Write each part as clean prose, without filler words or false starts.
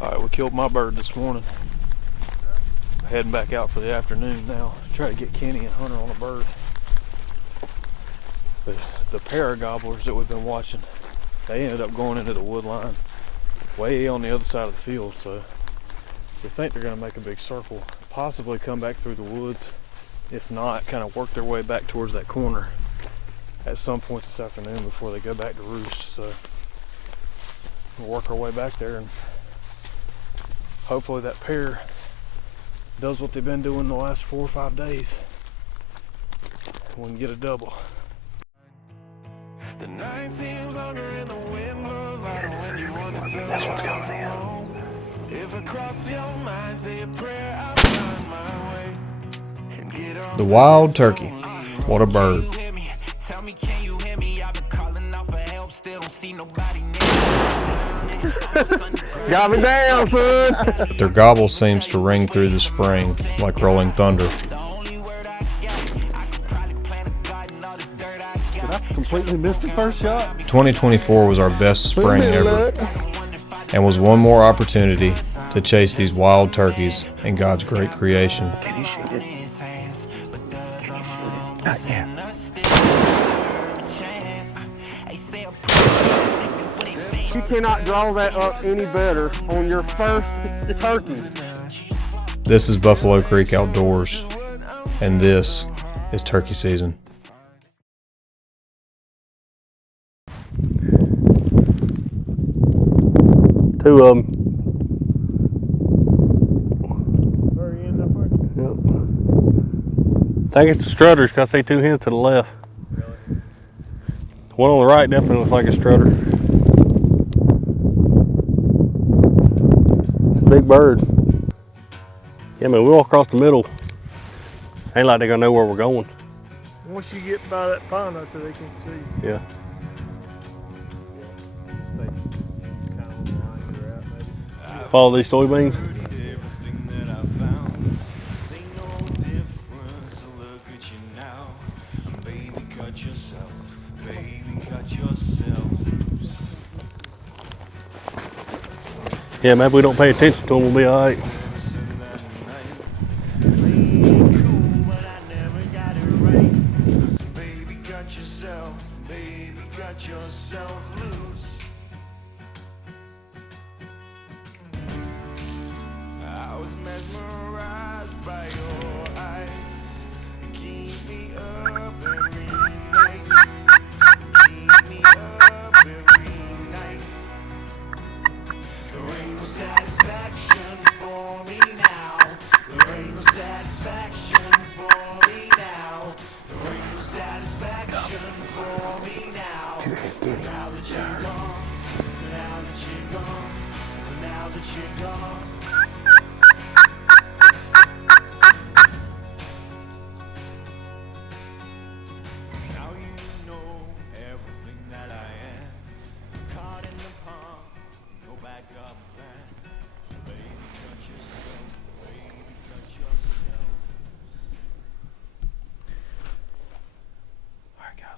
Alright, we killed my bird this morning. Heading back out for the afternoon now. Try to get Kenny and Hunter on a bird. The pair of gobblers that we've been watching, they ended up going into the wood line way on the other side of the field, so we think they're going to make a big circle, possibly come back through the woods. If not, kind of work their way back towards that corner at some point this afternoon before they go back to roost. So we'll work our way back there, and hopefully that pair does what they've been doing the last 4 or 5 days. We can get a double. The night seems longer and the wind blows louder when you want to. This one's coming in. If I cross your mind, say a prayer, I'll find my way and get off. The wild turkey. What a bird. Tell me, can you hear me? I've been calling out for help, still don't see nobody. Got me down, son. Their gobble seems to ring through the spring like rolling thunder. Did I completely miss the first shot? 2024 was our best spring ever, and was one more opportunity to chase these wild turkeys in God's great creation. Can you shoot it? Can you shoot it? Not yet. You cannot draw that up any better on your first turkey. This is Buffalo Creek Outdoors, and this is turkey season. Two of them. Very end up there. Yep. I think it's the strutters because I see two hens to the left. Really? One on the right definitely looks like a strutter. It's a big bird. Yeah, man, we walk across the middle. Ain't like they're gonna know where we're going. Once you get by that pine up there, they can see. Yeah. Stay kind of on the line you're at, maybe. Follow these soybeans. Yeah, maybe we don't pay attention to them, we'll be alright.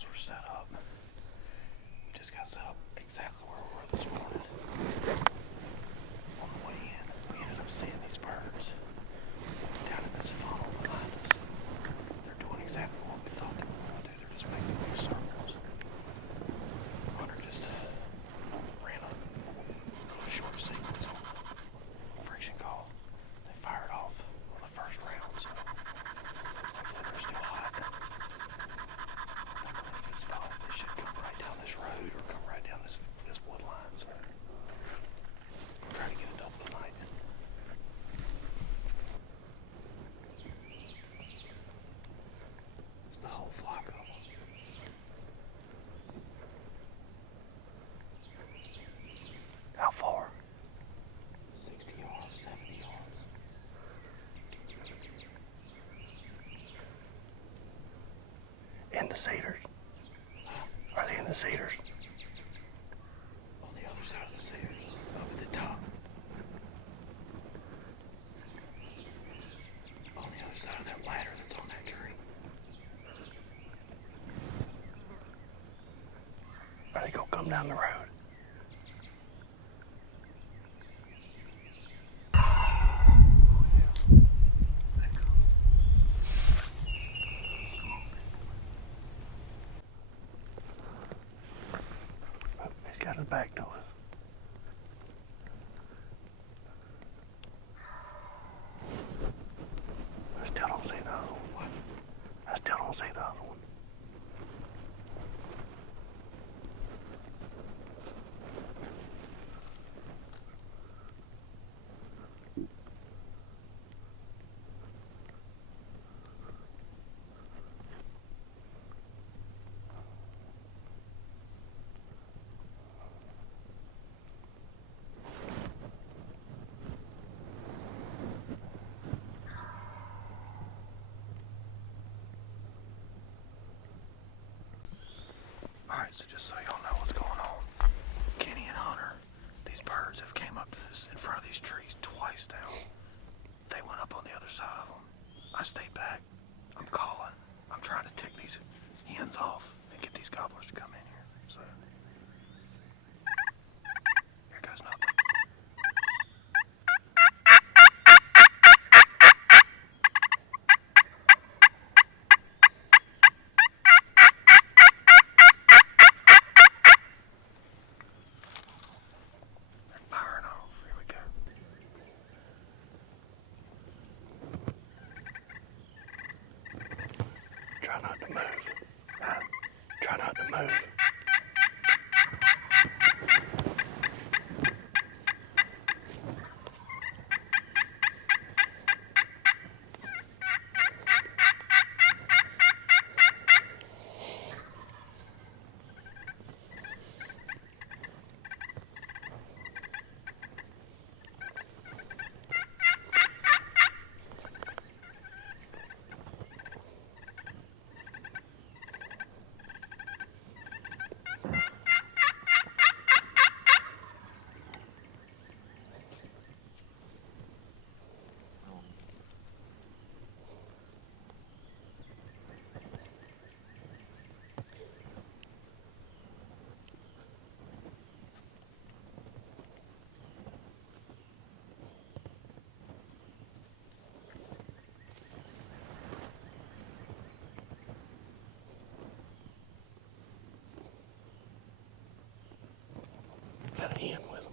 We're set up. We just got set up exactly where we were this morning. On the way in, we ended up seeing these birds down in this funnel behind us. They're doing exactly what we thought they were going to do. They're just making these circles. Hunter just ran a short sequence on friction call. They fired off on the first rounds. Hopefully they're still hot. Spot. They should come right down this road or come right down this wood line. So we'll try to get a double tonight. It's the whole flock of them. How far? 60 yards, 70 yards. In the cedars. Are they in the cedars? On the other side of the cedars, up at the top. On the other side of that ladder that's on that tree. Are they gonna come down the road? back to us. I still don't see the other one. I still don't see the other one. Alright, so just so y'all know what's going on, Kenny and Hunter, these birds have came up to this in front of these trees twice now. They went up on the other side of them. I stayed back. I'm calling. I'm trying to tick these hens off and get these gobblers to come in here. So here goes nothing. Firing off. Here we go. Try not to move. Try not to move. Got a hen with them.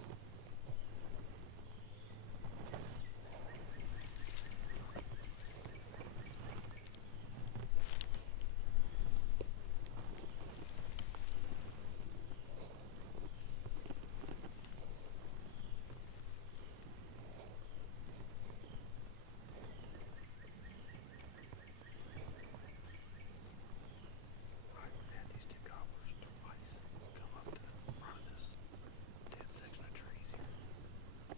We've had these two gobblers twice come up to the front of this dead section of trees here.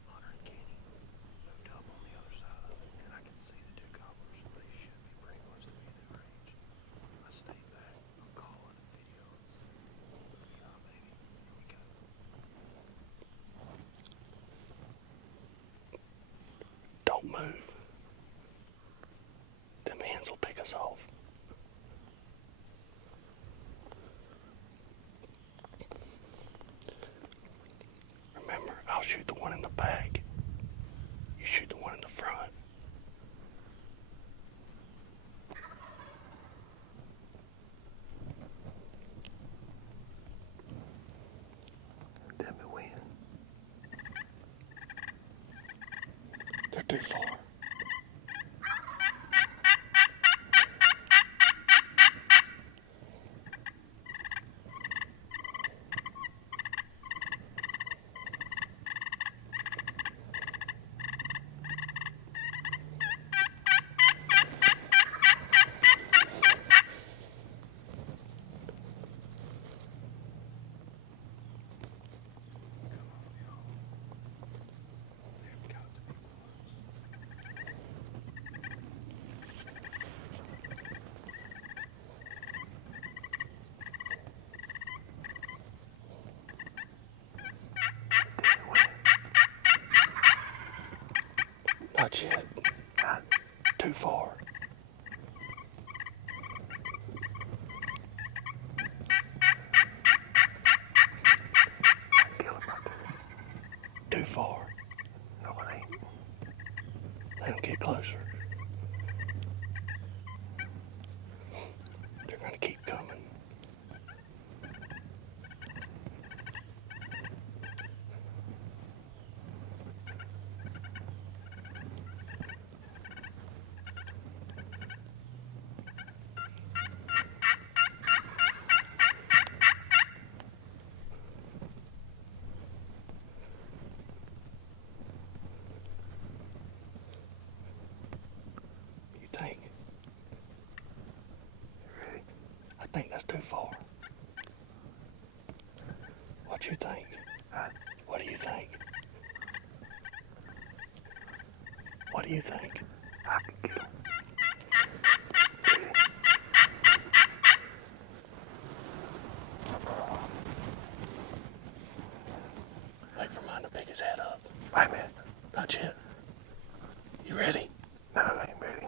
Hunter and Kenny moved up on the other side of it, and I can see the two gobblers. They should be pretty close to me in that range. I stayed back. I'm calling and videoing. So, yeah, baby. Here we go. Don't move. Them hens will pick us off. Remember, I'll shoot the one in the back. You shoot the one in the front. Tell me when. They're too far. They've got to be close. Not yet. Too far. Kill him out there. Too far. No, it ain't. Let them get closer. They're gonna keep coming. too far. What you think? What do you think? What do you think? I can get him. Wait for mine to pick his head up. Wait a minute. Not yet. You ready? No, I ain't ready.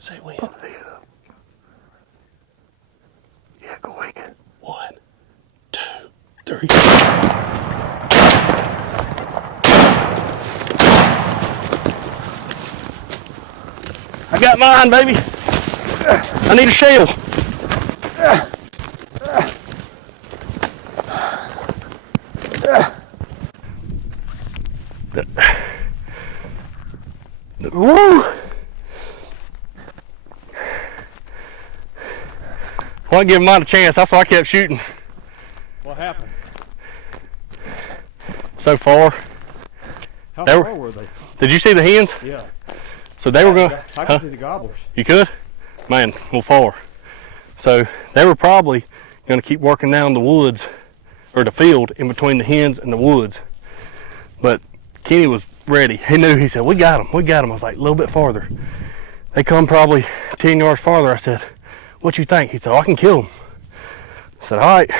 Say when. Put the head up. Yeah, go ahead. 1, 2, 3. I got mine, baby. I need a shell. Woo! Well, I give mine a chance. That's why I kept shooting. What happened? So far. How far were they? Did you see the hens? Yeah. So they were going. I can see the gobblers. You could? Man, well, far. So they were probably going to keep working down the woods or the field in between the hens and the woods. But Kenny was ready. He knew. He said, we got them. We got them. I was like, a little bit farther. They come probably 10 yards farther. I said, what you think? He said, oh, I can kill them. I said, all right,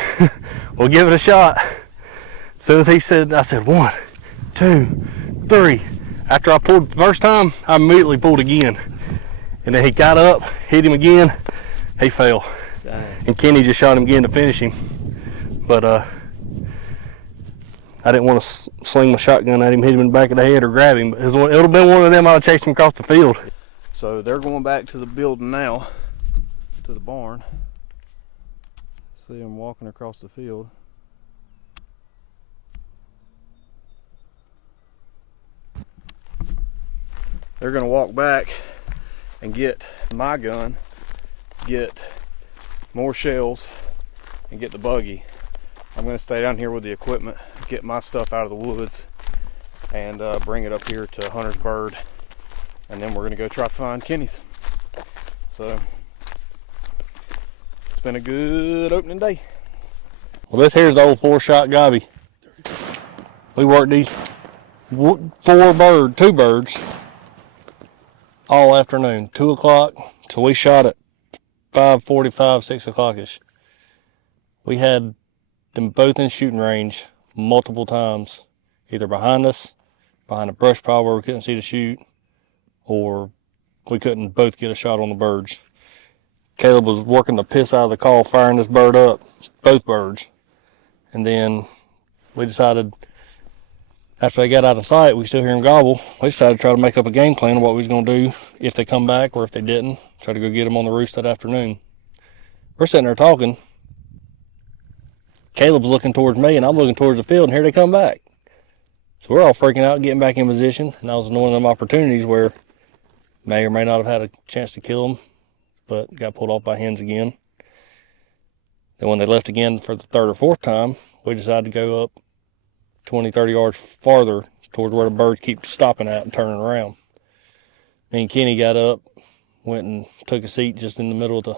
we'll give it a shot. As soon as he said, I said, 1, 2, 3. After I pulled the first time, I immediately pulled again. And then he got up, hit him again, he fell. Dang. And Kenny just shot him again to finish him. But I didn't want to sling my shotgun at him, hit him in the back of the head or grab him. It would have been one of them, I would have chased him across the field. So they're going back to the building now, to the barn. See them walking across the field. They're gonna walk back and get my gun, get more shells, and get the buggy. I'm gonna stay down here with the equipment, get my stuff out of the woods, and bring it up here to Hunter's Bird, and then we're gonna go try to find Kenny's. So it's been a good opening day. Well, this here's the old 4-shot gobby. We worked these 2 birds all afternoon, 2 o'clock till we shot at 5:45, 6 o'clock-ish. We had them both in shooting range multiple times, either behind us, behind a brush pile where we couldn't see to shoot, or we couldn't both get a shot on the birds. Caleb was working the piss out of the call, firing this bird up, both birds. And then we decided, after they got out of sight, we still hear them gobble. We decided to try to make up a game plan of what we was going to do if they come back or if they didn't. Try to go get them on the roost that afternoon. We're sitting there talking. Caleb's looking towards me and I'm looking towards the field, and here they come back. So we're all freaking out, getting back in position. And that was one of them opportunities where may or may not have had a chance to kill them, but got pulled off by hens again. Then when they left again for the 3rd or 4th time, we decided to go up 20, 30 yards farther towards where the birds keep stopping at and turning around. Me and Kenny got up, went and took a seat just in the middle of the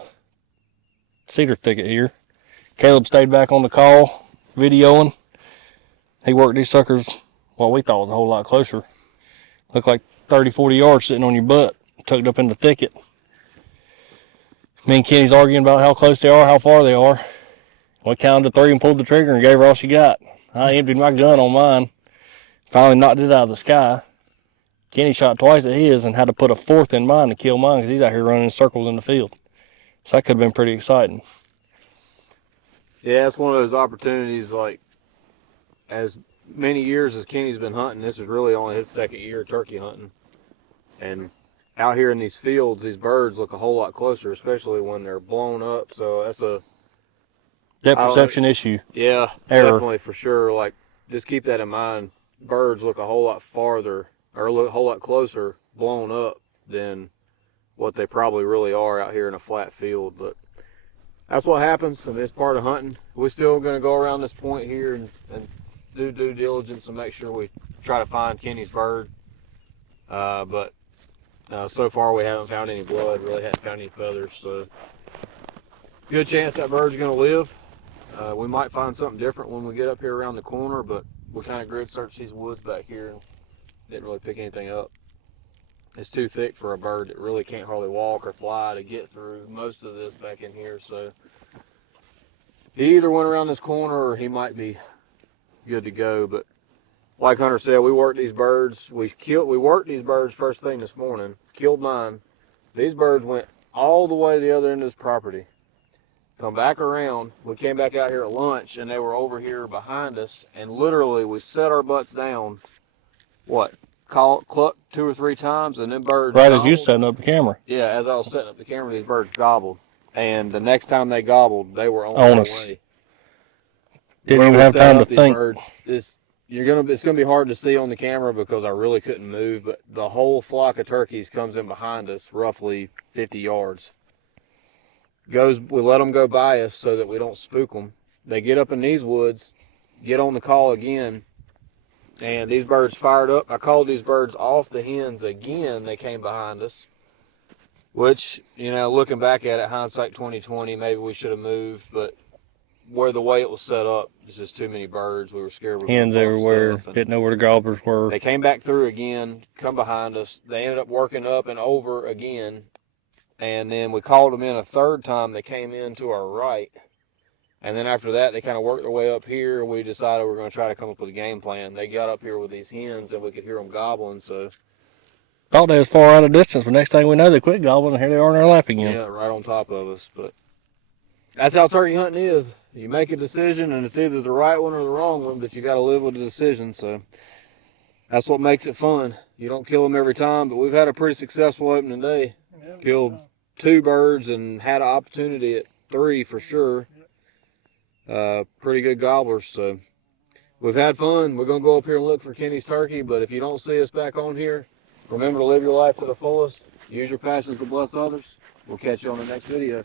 cedar thicket here. Caleb stayed back on the call, videoing. He worked these suckers, what we thought was a whole lot closer. Looked like 30, 40 yards sitting on your butt, tucked up in the thicket. Me and Kenny's arguing about how close they are, how far they are. We counted to 3 and pulled the trigger and gave her all she got. I emptied my gun on mine, finally knocked it out of the sky. Kenny shot twice at his and had to put a 4th in mine to kill mine because he's out here running in circles in the field. So that could have been pretty exciting. Yeah, it's one of those opportunities, like, as many years as Kenny's been hunting, this is really only his 2nd year turkey hunting. And out here in these fields, these birds look a whole lot closer, especially when they're blown up. So that's a depth perception issue. Yeah, Error. Definitely, for sure. Like, just keep that in mind. Birds look a whole lot farther, or look a whole lot closer blown up than what they probably really are out here in a flat field. But that's what happens. I mean, it's part of hunting. We're still going to go around this point here and do due diligence and make sure we try to find Kenny's bird. But so far we haven't found any blood, really haven't found any feathers. So Good chance that bird's gonna live. We might find something different when we get up here around the corner, but we kind of grid searched these woods back here and didn't really pick anything up. It's too thick for a bird that really can't hardly walk or fly to get through most of this back in here. So he either went around this corner or he might be good to go. But like Hunter said, we worked these birds. We worked these birds first thing this morning, killed mine. These birds went all the way to the other end of this property. Come back around, we came back out here at lunch and they were over here behind us, and literally we set our butts down, clucked 2 or 3 times, and then birds Right gobbled. as you setting up the camera. Yeah, as I was setting up the camera, these birds gobbled. And the next time they gobbled, they were on On their us. way. Didn't Where even we have set time to up these think. birds, it's gonna be hard to see on the camera because I really couldn't move, but the whole flock of turkeys comes in behind us, roughly 50 yards. We let them go by us so that we don't spook them. They get up in these woods, get on the call again, and these birds fired up. I called these birds off the hens again. They came behind us, which, looking back at it, hindsight 2020, maybe we should have moved, but the way it was set up, there's just too many birds. We were scared. We were Hens gonna bump everywhere. stuff, and Didn't know where the gobblers were. they came back through again, come behind us. They ended up working up and over again. And then we called them in a third time. They came in to our right. And then after that, they kind of worked their way up here. We decided we were going to try to come up with a game plan. They got up here with these hens, and we could hear them gobbling. So Thought they was far out of distance, but next thing we know, they quit gobbling, and here they are in our lap again. yeah, right on top of us. But that's how turkey hunting is. You make a decision, and it's either the right one or the wrong one, but you got to live with the decision. So that's what makes it fun. You don't kill them every time, but we've had a pretty successful opening day. Killed 2 birds and had an opportunity at 3 for sure. Pretty good gobblers. So we've had fun. We're going to go up here and look for Kenny's turkey, but if you don't see us back on here, remember to live your life to the fullest. Use your passions to bless others. We'll catch you on the next video.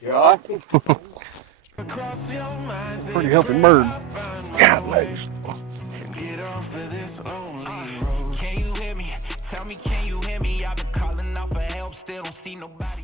You all right? Pretty healthy bird. God knows. Get off of this lonely road. Can you hear me? Tell me, can you hear me? I've been calling out for help, still don't see nobody.